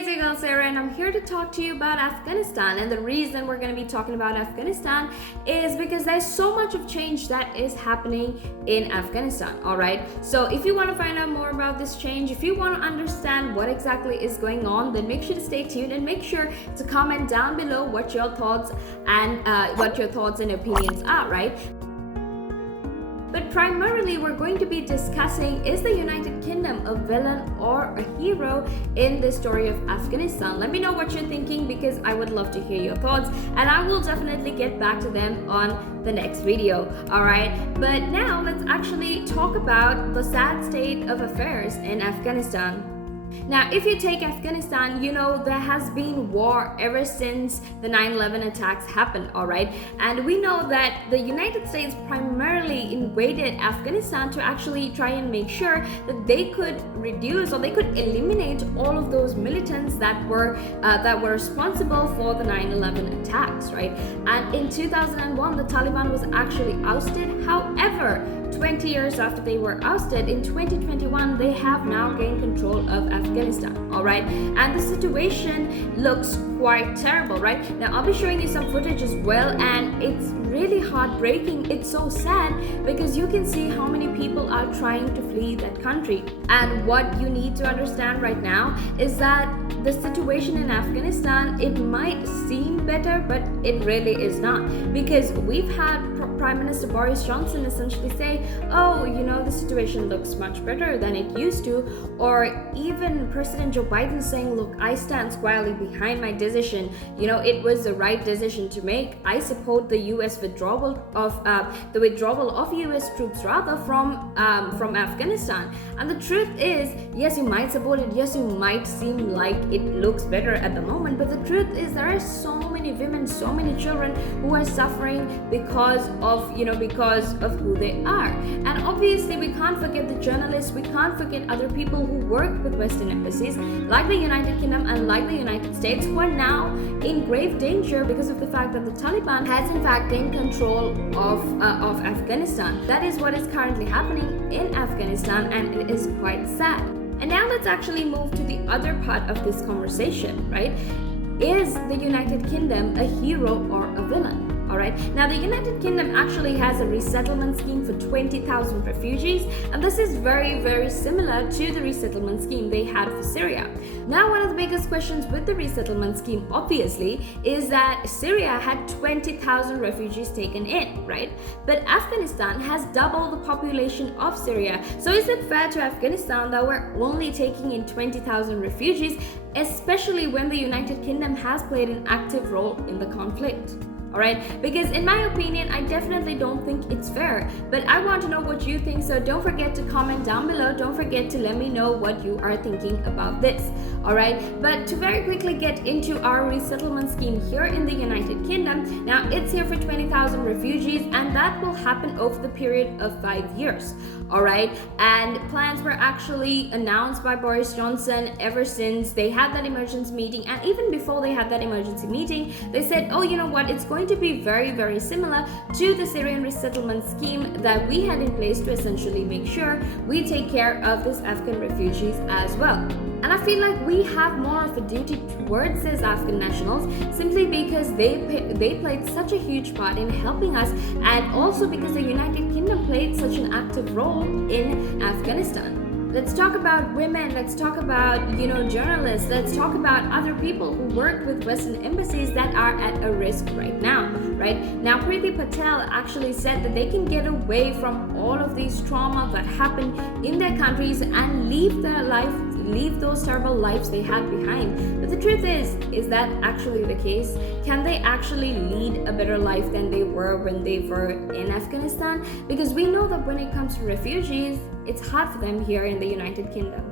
it's your girl Sara, and I'm here to talk to you about Afghanistan. And the reason we're going to be talking about Afghanistan is because there's so much of change that is happening in Afghanistan. Alright, so if you want to find out more about this change, if you want to understand what exactly is going on, then make sure to stay tuned and make sure to comment down below what your thoughts and opinions are, right? But primarily we're going to be discussing, is the United Kingdom a villain or a hero in the story of Afghanistan? Let me know what you're thinking, because I would love to hear your thoughts, and I will definitely get back to them on the next video. Alright, but now let's actually talk about the sad state of affairs in Afghanistan. Now, if you take Afghanistan, you know there has been war ever since the 9/11 attacks happened, alright? And we know that the United States primarily invaded Afghanistan to actually try and make sure that they could reduce or they could eliminate all of those militants that were responsible for the 9/11 attacks, right? And in 2001, the Taliban was actually ousted. However, 20 years after they were ousted, in 2021, they have now gained control of Afghanistan, alright? And the situation looks quite terrible, right? Now, I'll be showing you some footage as well, and it's really heartbreaking. It's so sad because you can see how many people are trying to flee that country. And what you need to understand right now is that the situation in Afghanistan, it might seem better, but it really is not, because we've had Prime Minister Boris Johnson essentially say, oh, you know, the situation looks much better than it used to, or even President Joe Biden saying, look, I stand squarely behind my decision. You know, it was the right decision to make. I support the U.S. withdrawal of U.S. troops from Afghanistan. And the truth is, yes, you might support it. Yes, you might seem like it looks better at the moment, but the truth is there are so many women, so many children who are suffering because of who they are. And obviously we can't forget the journalists, we can't forget other people who work with Western embassies like the United Kingdom and like the United States, who are now in grave danger because of the fact that the Taliban has in fact gained control of Afghanistan. That is what is currently happening in Afghanistan, and it is quite sad. And now let's actually move to the other part of this conversation, right? Is the United Kingdom a hero or a villain? Alright, now the United Kingdom actually has a resettlement scheme for 20,000 refugees, and this is very, very similar to the resettlement scheme they had for Syria. Now, one of the biggest questions with the resettlement scheme, obviously, is that Syria had 20,000 refugees taken in, right? But Afghanistan has double the population of Syria. So is it fair to Afghanistan that we're only taking in 20,000 refugees, especially when the United Kingdom has played an active role in the conflict? Alright, because in my opinion, I definitely don't think it's fair, but I want to know what you think, so don't forget to comment down below. Don't forget to let me know what you are thinking about this. Alright, but to very quickly get into our resettlement scheme here in the United Kingdom, now it's here for 20,000 refugees, and that will happen over the period of 5 years. Alright, and plans were actually announced by Boris Johnson ever since they had that emergency meeting, and even before they had that emergency meeting, they said, oh, you know what, it's going to be very, very similar to the Syrian resettlement scheme that we had in place to essentially make sure we take care of these Afghan refugees as well. And I feel like we have more of a duty towards these Afghan nationals, simply because they played such a huge part in helping us, and also because the United Kingdom played such an active role in Afghanistan. Let's talk about women, let's talk about, journalists, let's talk about other people who work with Western embassies that are at a risk right now, right? Now, Priti Patel actually said that they can get away from all of these trauma that happen in their countries and leave those terrible lives they had behind. But the truth is that actually the case? Can they actually lead a better life than they were when they were in Afghanistan? Because we know that when it comes to refugees, it's hard for them here in the United Kingdom.